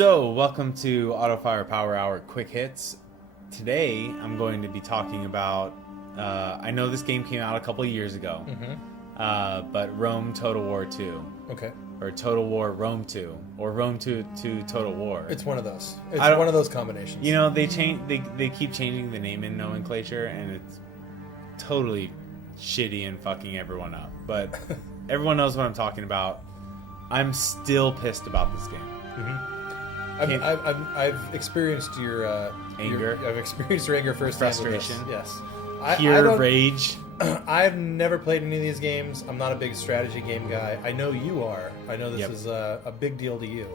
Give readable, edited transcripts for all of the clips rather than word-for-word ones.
So, welcome to Autofire Power Hour Quick Hits. Today, I'm going to be talking about, I know this game came out a couple of years ago, but Rome Total War 2. Okay. Or Total War Rome 2. Or Rome 2 to Total War. It's one of those. It's one of those combinations. You know, they keep changing the naming nomenclature, and it's totally shitty and fucking everyone up. But everyone knows what I'm talking about. I'm still pissed about this game. I've experienced your anger. I've experienced your anger firsthand. Frustration. Yes. Pure rage. I've never played any of these games. I'm not a big strategy game guy. I know you are. I know this is a big deal to you.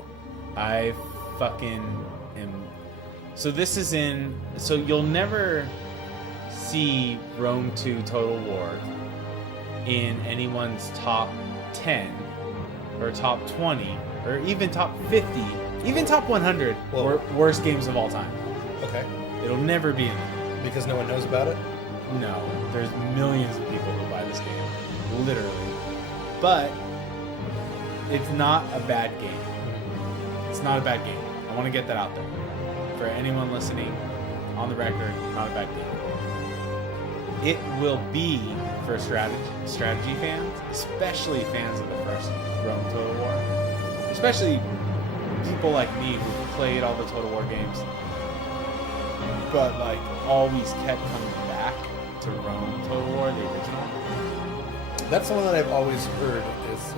I fucking am. So this is in. So you'll never see Rome 2 Total War in anyone's top 10 or top 20 or even top 50, even top 100 worst games of all time. Okay. It'll never be in there. Because no one knows about it? No. There's millions of people who buy this game. Literally. But it's not a bad game. It's not a bad game. I want to get that out there. For anyone listening, on the record, not a bad game. It will be for strategy fans, especially fans of the first Rome Total War. Especially people like me who played all the Total War games, but like always kept coming back to Rome Total War, the original. That's the one that I've always heard is...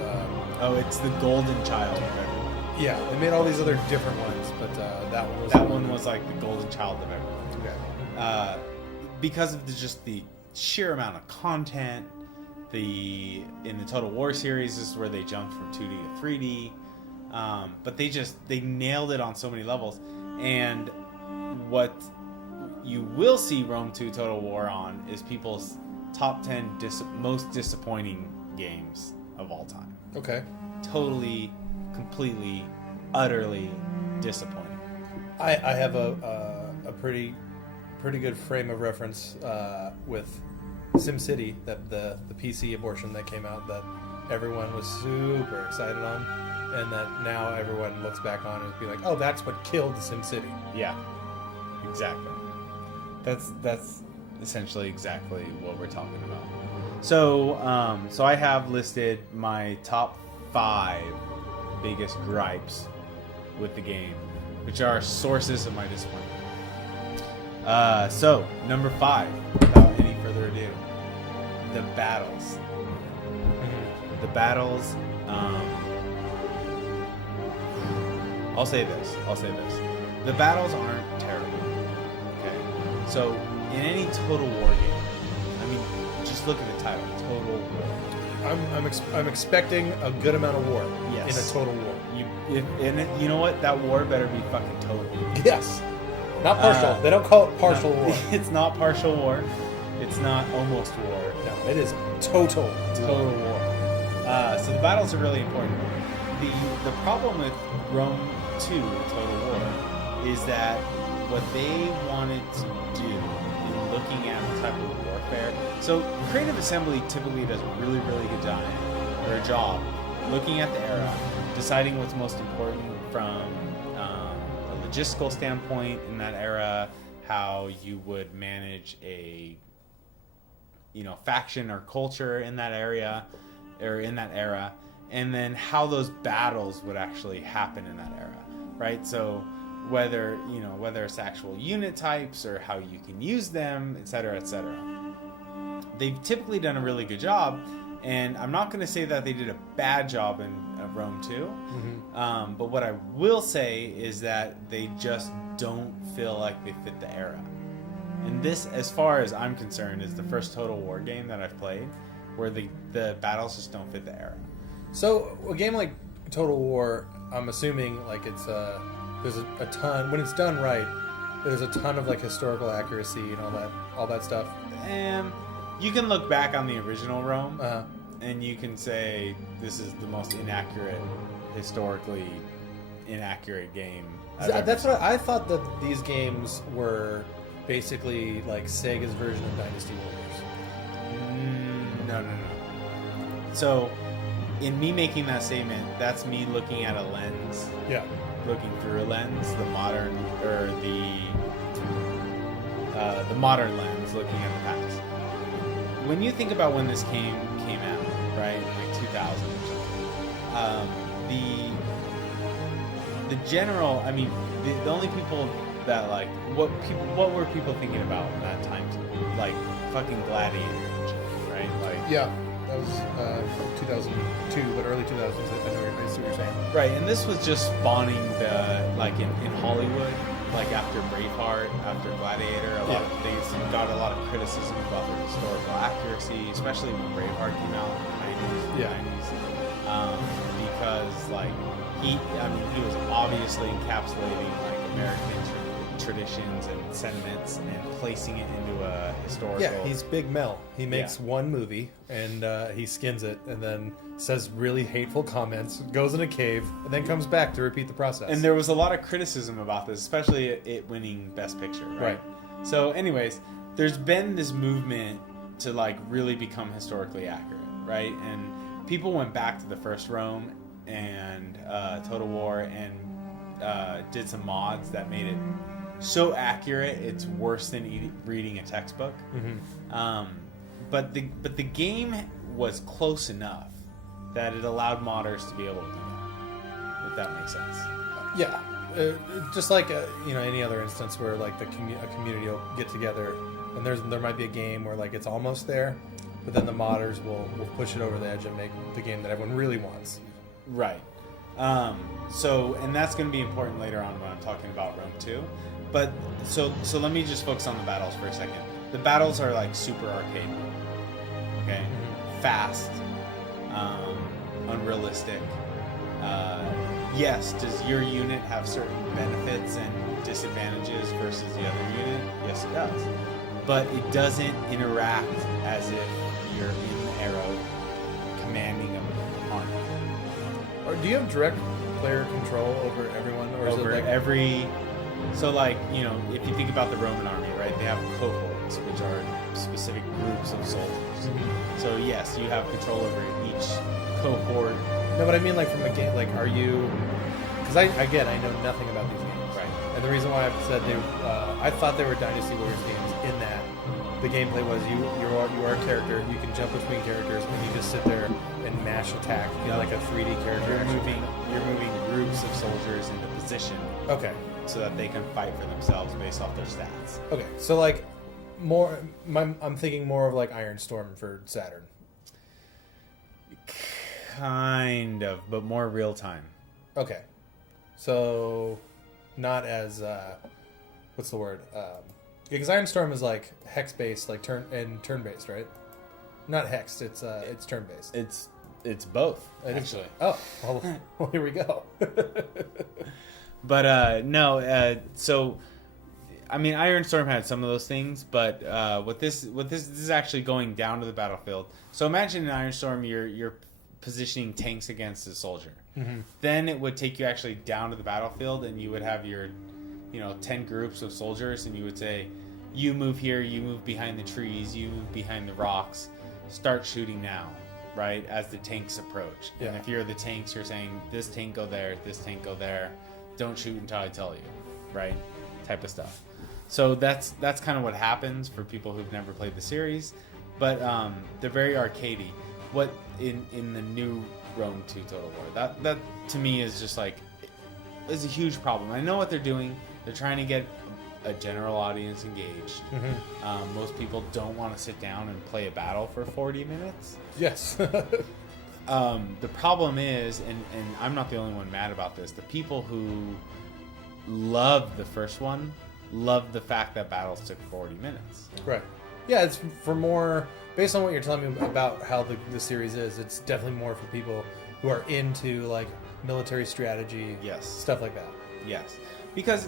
it's the golden child of everyone. Yeah, they made all these other different ones, but that one was like the golden child of everyone. Okay. Because of just the sheer amount of content, in the Total War series, this is where they jumped from 2D to 3D. But they nailed it on so many levels. And what you will see Rome 2 Total War on is people's top 10 most disappointing games of all time. Okay. Totally, completely, utterly disappointing. I have a pretty good frame of reference with SimCity, that the PC abortion that came out that everyone was super excited on, and that now everyone looks back on and be like, oh, that's what killed SimCity. Yeah, exactly. That's essentially exactly what we're talking about. So I have listed my top 5 biggest gripes with the game, which are sources of my disappointment. So number 5, without any further ado, the battles. The battles. I'll say this. The battles aren't terrible. Okay. So in any Total War game, I mean, just look at the title, Total War. I'm expecting a good amount of war in a Total War. You know what? That war better be fucking total. Yes. Not partial. They don't call it partial war. It's not partial war. It's not almost war. No, it is total war. So the battles are really important. The problem with Rome 2 Total War is that what they wanted to do in looking at the type of warfare. So Creative Assembly typically does a really, really good job looking at the era, deciding what's most important from a logistical standpoint in that era, how you would manage a faction or culture in that area or in that era, and then how those battles would actually happen in that era, right? So whether it's actual unit types or how you can use them, etc., etc. They've typically done a really good job, and I'm not going to say that they did a bad job in Rome 2, but what I will say is that they just don't feel like they fit the era. And this, as far as I'm concerned, is the first Total War game that I've played where the battles just don't fit the era. So a game like Total War, I'm assuming like it's there's a ton, when it's done right, there's a ton of like historical accuracy and all that stuff. And you can look back on the original Rome and you can say this is the most historically inaccurate game. That's what I thought, that these games were basically like Sega's version of Dynasty Warriors. No. So in me making that statement, that's me looking at a lens looking through a lens, the modern lens looking at the past. When you think about when this came out, right, like 2000 or something, the general, I mean, the only people that like what were people thinking about at that time? Like fucking Gladiator, right? Like Yeah, that was 2002, but early 2000s. I see what you're saying. right, and this was just spawning the like in Hollywood, like after Braveheart, after Gladiator, they got a lot of criticism about their historical accuracy, especially when Braveheart came out in the 90s. Because like he was obviously encapsulating like American traditions and sentiments and placing it into a historical. Yeah, he's Big Mel. He makes one movie and he skins it and then says really hateful comments, goes in a cave, and then comes back to repeat the process. And there was a lot of criticism about this, especially it winning Best Picture, right? So anyways, there's been this movement to like really become historically accurate, right? And people went back to the first Rome and Total War and did some mods that made it so accurate it's worse than reading a textbook. But the game was close enough that it allowed modders to be able to do that, if that makes sense. Yeah, just like any other instance where like a community will get together and there might be a game where like it's almost there, but then the modders will push it over the edge and make the game that everyone really wants. Right. So and that's going to be important later on when I'm talking about Rome 2. But so let me just focus on the battles for a second. The battles are like super arcade, okay? Fast, unrealistic. Yes, does your unit have certain benefits and disadvantages versus the other unit? Yes, it does. But it doesn't interact as if you're in the arrow commanding an army. Or do you have direct player control over everyone, or Over is it like every... So, like, if you think about the Roman army, right, they have cohorts, which are specific groups of soldiers. So, yes, you have control over each cohort. No, but I mean, like, from a game, like, are you... Because, I know nothing about these games. Right. And the reason why I've said I thought they were Dynasty Warriors games in that the gameplay was you are a character, you can jump between characters, and you just sit there and mash attack in, like, a 3D character. You're moving groups of soldiers into position. Okay. So that they can fight for themselves based off their stats. Okay, so like I'm thinking more of like Iron Storm for Saturn. Kind of, but more real time. Okay, so not as what's the word? Because Iron Storm is like hex based, like turn based, right? Not hexed. It's turn based. It's both actually. Oh, well, here we go. But no, so I mean, Iron Storm had some of those things, but with this is actually going down to the battlefield. So imagine in Iron Storm, you're positioning tanks against a soldier. Then it would take you actually down to the battlefield, and you would have your 10 groups of soldiers, and you would say, you move here, you move behind the trees, you move behind the rocks, start shooting now, right, as the tanks approach. Yeah. And if you're the tanks, you're saying, this tank go there, this tank go there. Don't shoot until I tell you, right? Type of stuff. So that's kind of what happens for people who've never played the series, but they're very arcadey. What in the new Rome 2 Total War, that to me is just like is a huge problem. I know what they're doing. They're trying to get a general audience engaged. Most people don't want to sit down and play a battle for 40 minutes. Yes. The problem is, and I'm not the only one mad about this, the people who love the first one love the fact that battles took 40 minutes. Right. Yeah, it's for more, based on what you're telling me about how the series is, it's definitely more for people who are into, like, military strategy, Yes. stuff like that. Yes. Because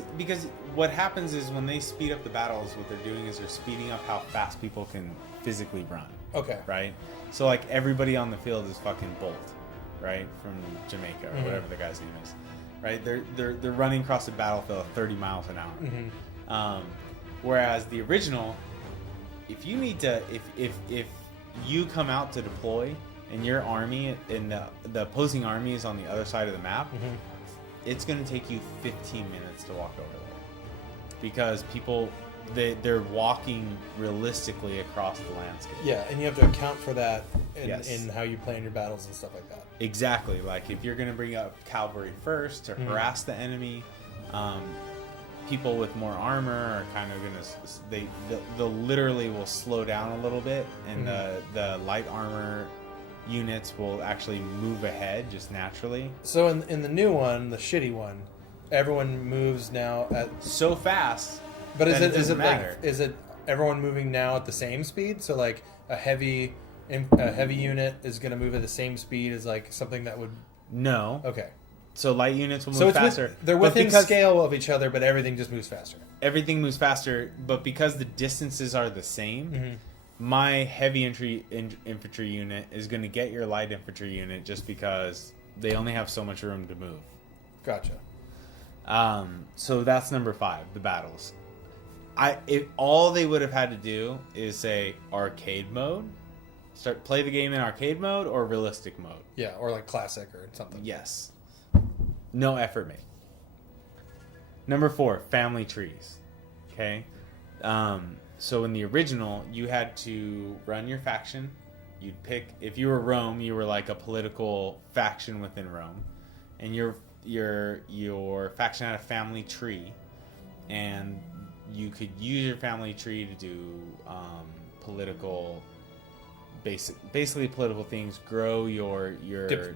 what happens is when they speed up the battles, what they're doing is they're speeding up how fast people can physically run. Okay. Right? So, like, everybody on the field is fucking Bolt, right? From Jamaica or whatever the guy's name is. Right? They're running across the battlefield at 30 miles an hour. Whereas the original, if you need to, if you come out to deploy and your army and the opposing army is on the other side of the map, it's going to take you 15 minutes to walk over there. Because people, they're walking realistically across the landscape. Yeah, and you have to account for that Yes. in how you plan your battles and stuff like that. Exactly. Like, if you're going to bring up cavalry first to harass the enemy, people with more armor are kind of going to... They literally will slow down a little bit, and the light armor units will actually move ahead just naturally. So in the new one, the shitty one, everyone moves now at... So fast... But is it it doesn't like, matter. is it everyone moving now at the same speed? So like a heavy unit is going to move at the same speed as like something that would... No. Okay. So light units will move So it's faster. they're but within because scale of each other, but everything just moves faster. everything moves faster, but because the distances are the same, my heavy infantry unit is going to get your light infantry unit just because they only have so much room to move. Gotcha. So that's number 5, the battles. If all they would have had to do is say arcade mode, play the game in arcade mode or realistic mode. Yeah, or like classic or something. Yes. No effort made. Number 4, family trees. Okay. So in the original, you had to run your faction. You'd pick, if you were Rome, you were like a political faction within Rome, and your faction had a family tree, and you could use your family tree to do political, basically political things. Grow your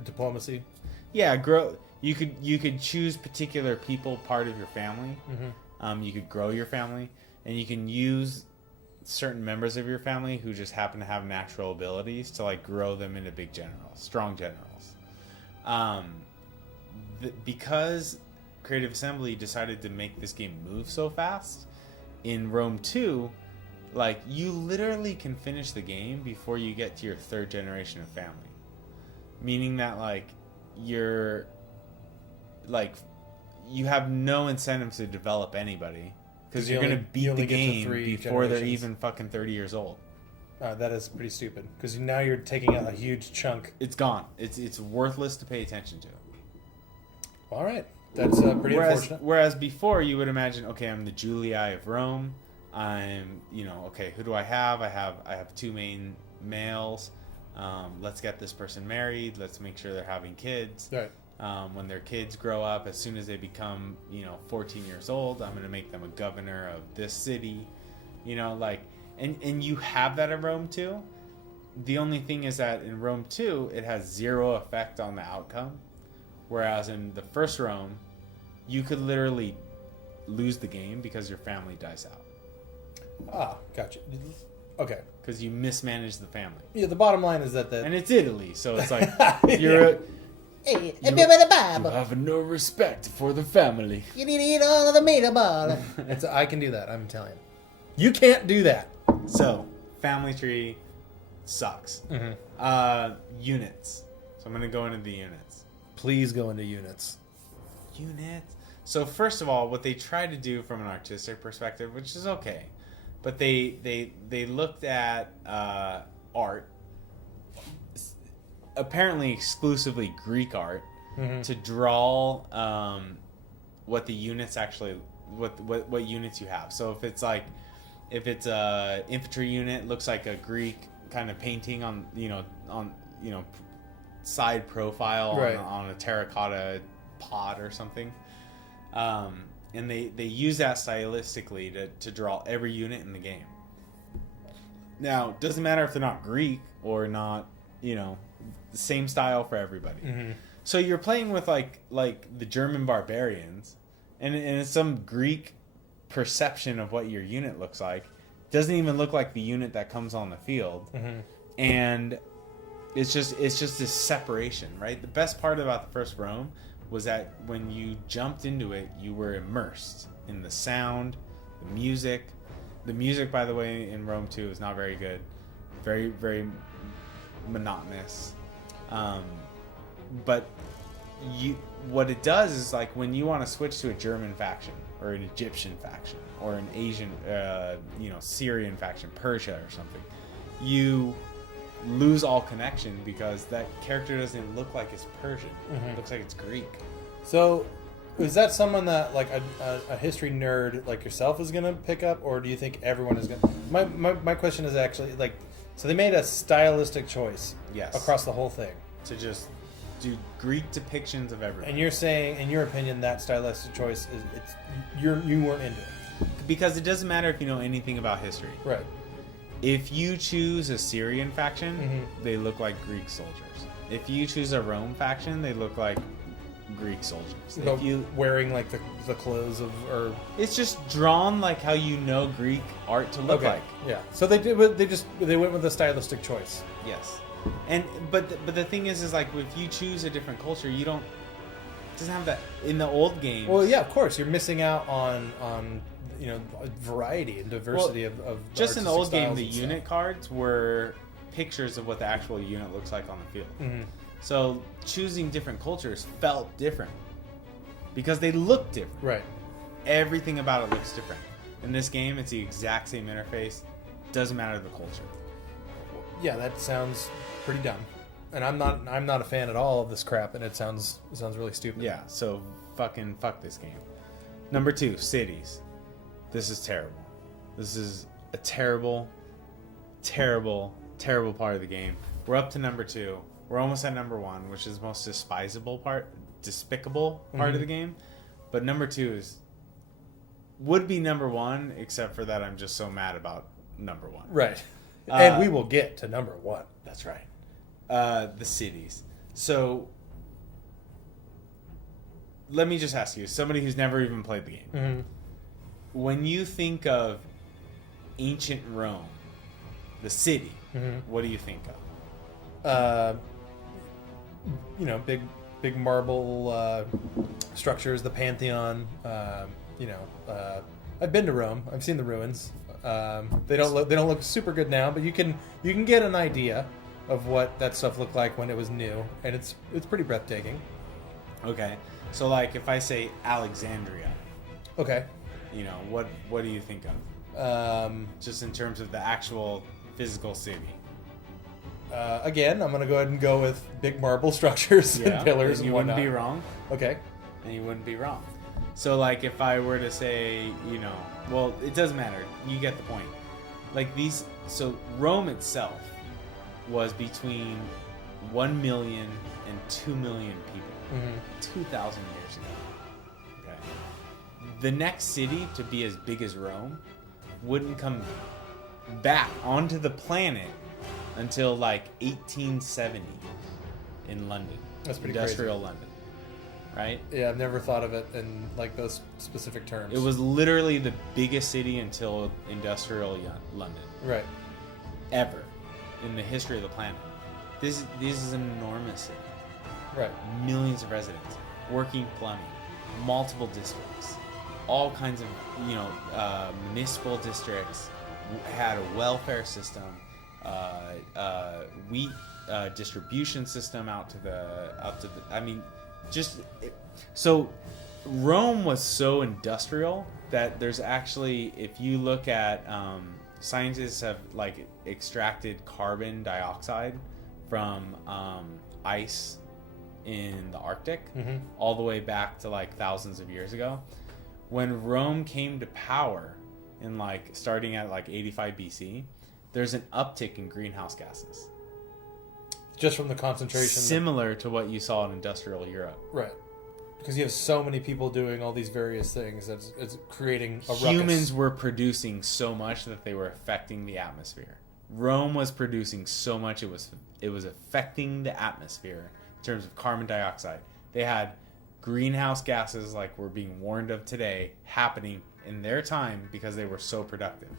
diplomacy. Yeah, grow. You could choose particular people part of your family. You could grow your family, and you can use certain members of your family who just happen to have natural abilities to like grow them into big generals, strong generals. Because Creative Assembly decided to make this game move so fast, in Rome 2, like, you literally can finish the game before you get to your 3rd generation of family. Meaning that, like, you have no incentive to develop anybody because you're going to beat the game before they're even fucking 30 years old. That is pretty stupid because now you're taking out a huge chunk. It's gone. It's worthless to pay attention to. All right. That's pretty unfortunate. Whereas before, you would imagine, okay, I'm the Julii of Rome. I'm, okay, who do I have? I have 2 main males. Let's get this person married. Let's make sure they're having kids. Right. When their kids grow up, as soon as they become, 14 years old, I'm going to make them a governor of this city. And you have that in Rome too. The only thing is that in Rome 2, it has 0 effect on the outcome. Whereas in the first Rome, you could literally lose the game because your family dies out. Ah, gotcha. Okay. Because you mismanaged the family. Yeah, the bottom line is that... And it's Italy, so it's like, you have no respect for the family. You need to eat all of the meatball. I can do that, I'm Italian. You can't do that. So, family tree sucks. Units. So I'm going to go into the units. Please go into units. Units. So first of all, what they tried to do from an artistic perspective, which is okay, but they looked at art, apparently exclusively Greek art, to draw what the units actually, what units you have. So if it's a infantry unit, looks like a Greek kind of painting on side profile, right, on a terracotta pot or something. And they use that stylistically to draw every unit in the game. Now, it doesn't matter if they're not Greek or not, the same style for everybody. So you're playing with like the German barbarians, and it's some Greek perception of what your unit looks like. It doesn't even look like the unit that comes on the field. And it's just this separation, right? The best part about the first Rome was that when you jumped into it, you were immersed in the sound, the music. The music, by the way, in Rome 2 is not very good. Very, very monotonous. But what it does is, like, when you want to switch to a German faction or an Egyptian faction or an Asian, Syrian faction, Persia or something, you lose all connection because that character doesn't look like it's Persian. It looks like it's Greek. So is that someone that like a history nerd like yourself is gonna pick up, or do you think everyone is gonna? My question is actually like, so they made a stylistic choice, Yes. across the whole thing, To just do Greek depictions of everything. and you're saying, in your opinion, that stylistic choice is you weren't into it, Because it doesn't matter if you know anything about history. right? If you choose a Syrian faction, Mhm. they look like Greek soldiers. If you choose a Rome faction, they look like Greek soldiers. If you, Wearing like the clothes of or it's just drawn like how you know Greek art to look like. yeah. So they did, but they went with a stylistic choice. Yes, and but the thing is like if you choose a different culture, you don't. It doesn't have that in the old games. Well, yeah, of course, you're missing out on variety and diversity of just in the old artistic game, styles the and stuff. unit cards were pictures of what the actual unit looks like on the field. Mhm. So choosing different cultures felt different because they look different. Right. Everything about it looks different. In this game, it's the exact same interface. Doesn't matter the culture. Yeah, that sounds pretty dumb, and I'm not a fan at all of this crap, and it sounds really stupid. Yeah, so fuck this game. Number 2, cities. This is terrible. This is a terrible, terrible, terrible part of the game. We're up to number 2. We're almost at number 1, which is the most despicable part of the game. But number 2 would be number 1, except for that I'm just so mad about number 1. Right. And we will get to number 1. That's right. The cities. So let me just ask you, somebody who's never even played the game. Mm-hmm. When you think of ancient Rome, the city, what do you think of? Big marble structures, the Pantheon. I've been to Rome. I've seen the ruins. They don't look super good now, but you can get an idea of what that stuff looked like when it was new, and it's pretty breathtaking. Okay, so like if I say Alexandria, Okay. What do you think of? Just in terms of the actual physical city. Again, I'm gonna go ahead and go with big marble structures and pillars and you whatnot. wouldn't be wrong. Okay. And you wouldn't be wrong. So like if I were to say, well, it doesn't matter. You get the point. Like so Rome itself was between 1 million and 2 million people. 2,000 years ago. Okay. The next city to be as big as Rome wouldn't come back onto the planet until like 1870 in London. That's pretty Industrial crazy. London. Right? Yeah, I've never thought of it in like those specific terms. It was literally the biggest city until industrial London. Right. Ever. In the history of the planet. This is an enormous city. Right. Millions of residents. Working plumbing. Multiple districts. All kinds of, municipal districts. Had a welfare system. Wheat distribution system out to the so Rome was so industrial that there's actually, if you look at scientists have like extracted carbon dioxide from ice in the Arctic all the way back to like thousands of years ago. When Rome came to power in like starting at like 85 BC, there's an uptick in greenhouse gases. Just from the concentration. Similar to what you saw in industrial Europe. Right. Because you have so many people doing all these various things, it's creating a ruckus. Humans were producing so much that they were affecting the atmosphere. Rome was producing so much it was affecting the atmosphere in terms of carbon dioxide. They had greenhouse gases like we're being warned of today happening in their time because they were so productive.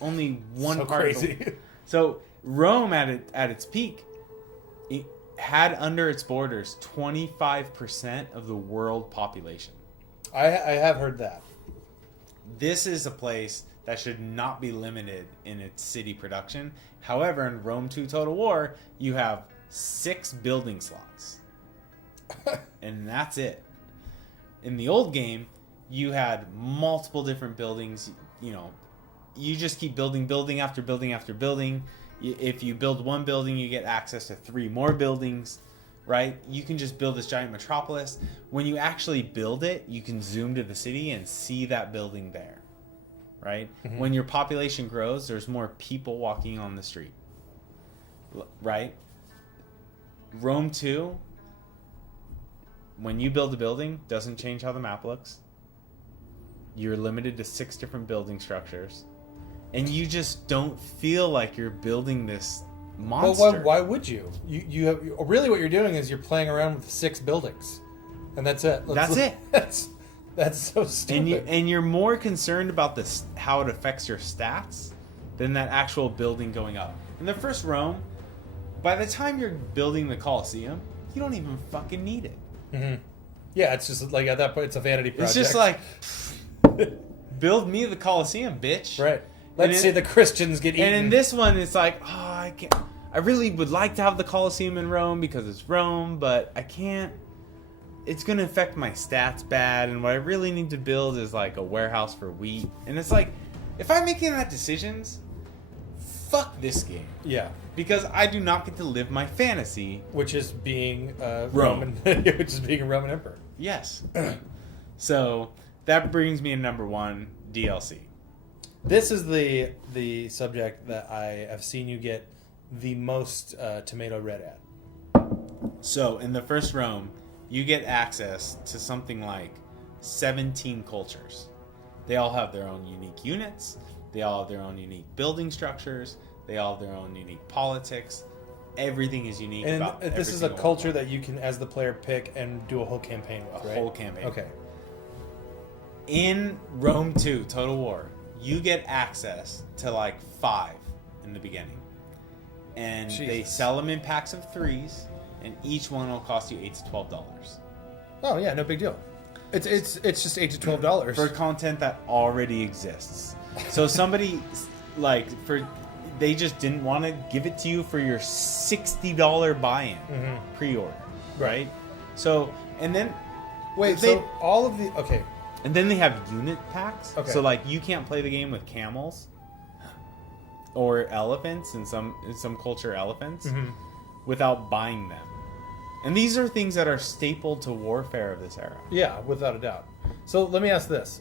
Only one So part crazy. of the, so Rome at its peak, it had under its borders 25% of the world population. I have heard that. This is a place that should not be limited in its city production. However, in Rome 2 Total War, you have 6 building slots. And that's it. In the old game, you had multiple different buildings. You just keep building after building after building. If you build one building, you get access to 3 more buildings, right? You can just build this giant metropolis. When you actually build it, you can zoom to the city and see that building there, right? Mm-hmm. When your population grows, there's more people walking on the street, right? Rome 2, when you build a building, doesn't change how the map looks. You're limited to 6 different building structures. And you just don't feel like you're building this monster. Well, why would you? You have really what you're doing is you're playing around with 6 buildings, and that's it. That's it. That's so stupid. And you're more concerned about this how it affects your stats than that actual building going up. In the first Rome, by the time you're building the Colosseum, you don't even fucking need it. Mm-hmm. Yeah, it's just like at that point, it's a vanity project. It's just like, build me the Colosseum, bitch. Right. Let's see the Christians get eaten. And in this one, it's like, I really would like to have the Colosseum in Rome because it's Rome, but I can't. It's going to affect my stats bad, and what I really need to build is like a warehouse for wheat. And it's like, if I'm making that decisions, fuck this game. Yeah. Because I do not get to live my fantasy. Which is being Rome. which is being a Roman emperor. Yes. So that brings me to number 1, DLC. This is the subject that I have seen you get the most tomato red at. So in the first Rome, you get access to something like 17 cultures. They all have their own unique units. They all have their own unique building structures. They all have their own unique politics. Everything is unique. And about this is a culture that you can, as the player, pick and do a whole campaign with, right? A whole campaign. Okay. In Rome 2, Total War, you get access to like 5 in the beginning. And they sell them in packs of 3s, and each one will cost you $8 to $12. Oh yeah, no big deal. It's just $8 to $12 for content that already exists. So somebody they just didn't want to give it to you for your $60 buy-in pre-order, right? So and then all of the and then they have unit packs. Okay. So like you can't play the game with camels or elephants in some culture elephants without buying them. And these are things that are stapled to warfare of this era. Yeah, without a doubt. So let me ask this: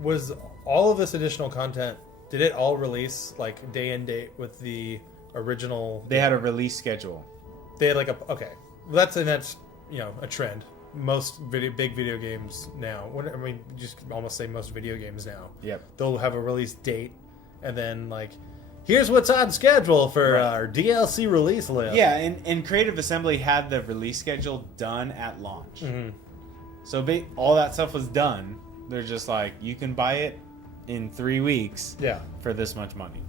was all of this additional content? Did it all release like day and date with the original? They had a release schedule. They had like that's a trend. Most big video games now. Just almost say most video games now. Yep. They'll have a release date, and then like, here's what's on schedule for our DLC release list. Yeah, and Creative Assembly had the release schedule done at launch. Mm-hmm. So all that stuff was done. They're just like, you can buy it in 3 weeks for this much money.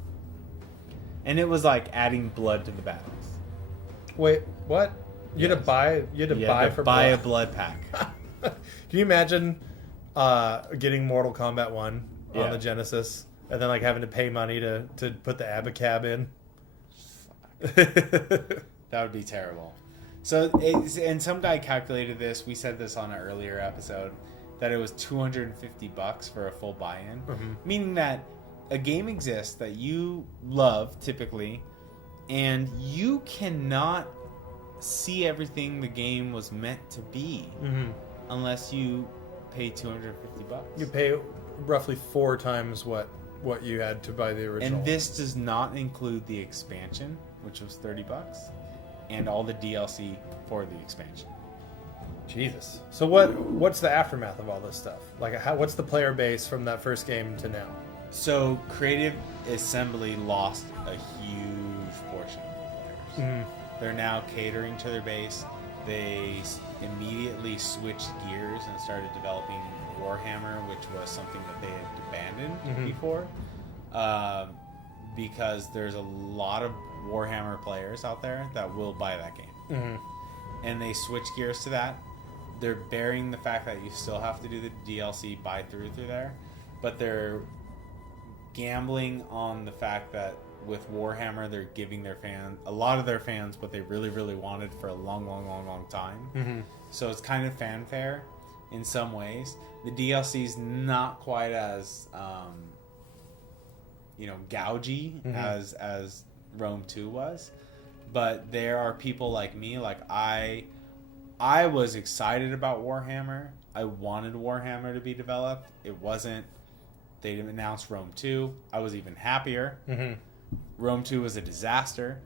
And it was like adding blood to the battles. Wait, what? You had to buy a blood pack. Can you imagine getting Mortal Kombat 1 on the Genesis and then like having to pay money to put the Abacab in? That would be terrible. So, and some guy calculated this. We said this on an earlier episode that it was $250 for a full buy-in, meaning that a game exists that you love typically, and you cannot see everything the game was meant to be unless you pay $250. You pay roughly 4 times what you had to buy the original. And this does not include the expansion, which was $30, and all the DLC for the expansion. Jesus. So what's the aftermath of all this stuff? Like, what's the player base from that first game to now? So Creative Assembly lost a huge portion of the players. They're now catering to their base. They immediately switched gears and started developing Warhammer, which was something that they had abandoned before, because there's a lot of Warhammer players out there that will buy that game. And they switched gears to that. They're bearing the fact that you still have to do the DLC buy through there, but they're gambling on the fact that with Warhammer, they're giving a lot of their fans what they really, really wanted for a long, long, long, long time. So it's kind of fanfare in some ways. The DLC's not quite as, gougy as Rome 2 was, But there are people like me, like I was excited about Warhammer. I wanted Warhammer to be developed. It wasn't. They announced Rome 2. I was even happier. Mm-hmm. Rome 2 was a disaster.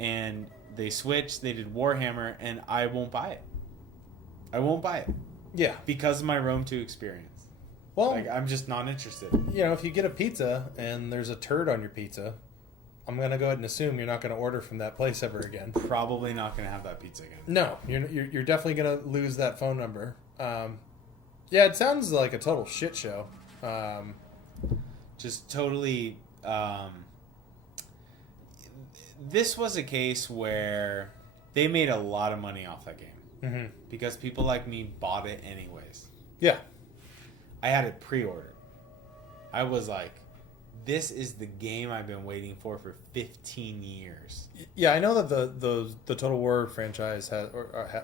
And they switched. They did Warhammer, and I won't buy it. I won't buy it. Yeah. Because of my Rome 2 experience. Well, like, I'm just not interested. You know, if you get a pizza and there's a turd on your pizza, I'm going to go ahead and assume you're not going to order from that place ever again. Probably not going to have that pizza again. No, you're definitely going to lose that phone number. Yeah, it sounds like a total shit show. Just totally... this was a case where they made a lot of money off that game. Mm-hmm. Because people like me bought it anyways. Yeah. I had it pre-ordered. I was like, this is the game I've been waiting for 15 years. Yeah, I know that the Total War franchise has,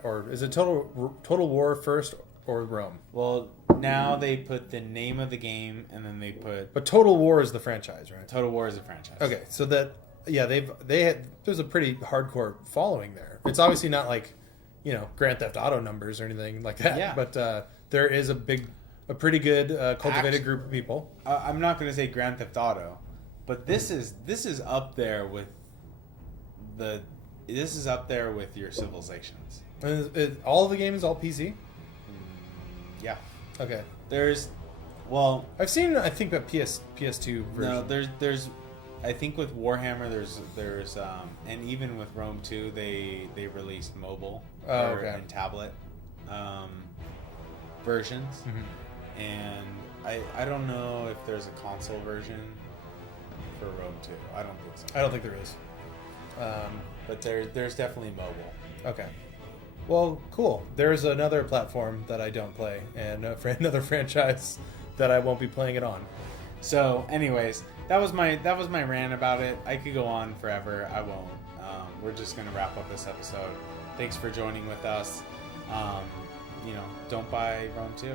or is it Total War first or Rome? Well, now they put the name of the game, and then they put... But Total War is the franchise, right? Total War is a franchise. Okay, so that, yeah, there's a pretty hardcore following there. It's obviously not like, you know, Grand Theft Auto numbers or anything like that. Yeah. But there is a pretty good cultivated group of people. I'm not going to say Grand Theft Auto, but this is up there with your Civilizations. All the games, all PC? Yeah. Okay. I've seen, I think, a PS2 version. No, there's I think with Warhammer there's and even with Rome 2 they released mobile and tablet versions. Mm-hmm. And I don't know if there's a console version for Rome 2. I don't think so. I don't think there is. But there's definitely mobile. Okay. Well, cool. There's another platform that I don't play, and another franchise that I won't be playing it on. So, anyways, that was my rant about it. I could go on forever. I won't. We're just gonna wrap up this episode. Thanks for joining with us. Don't buy Rome 2.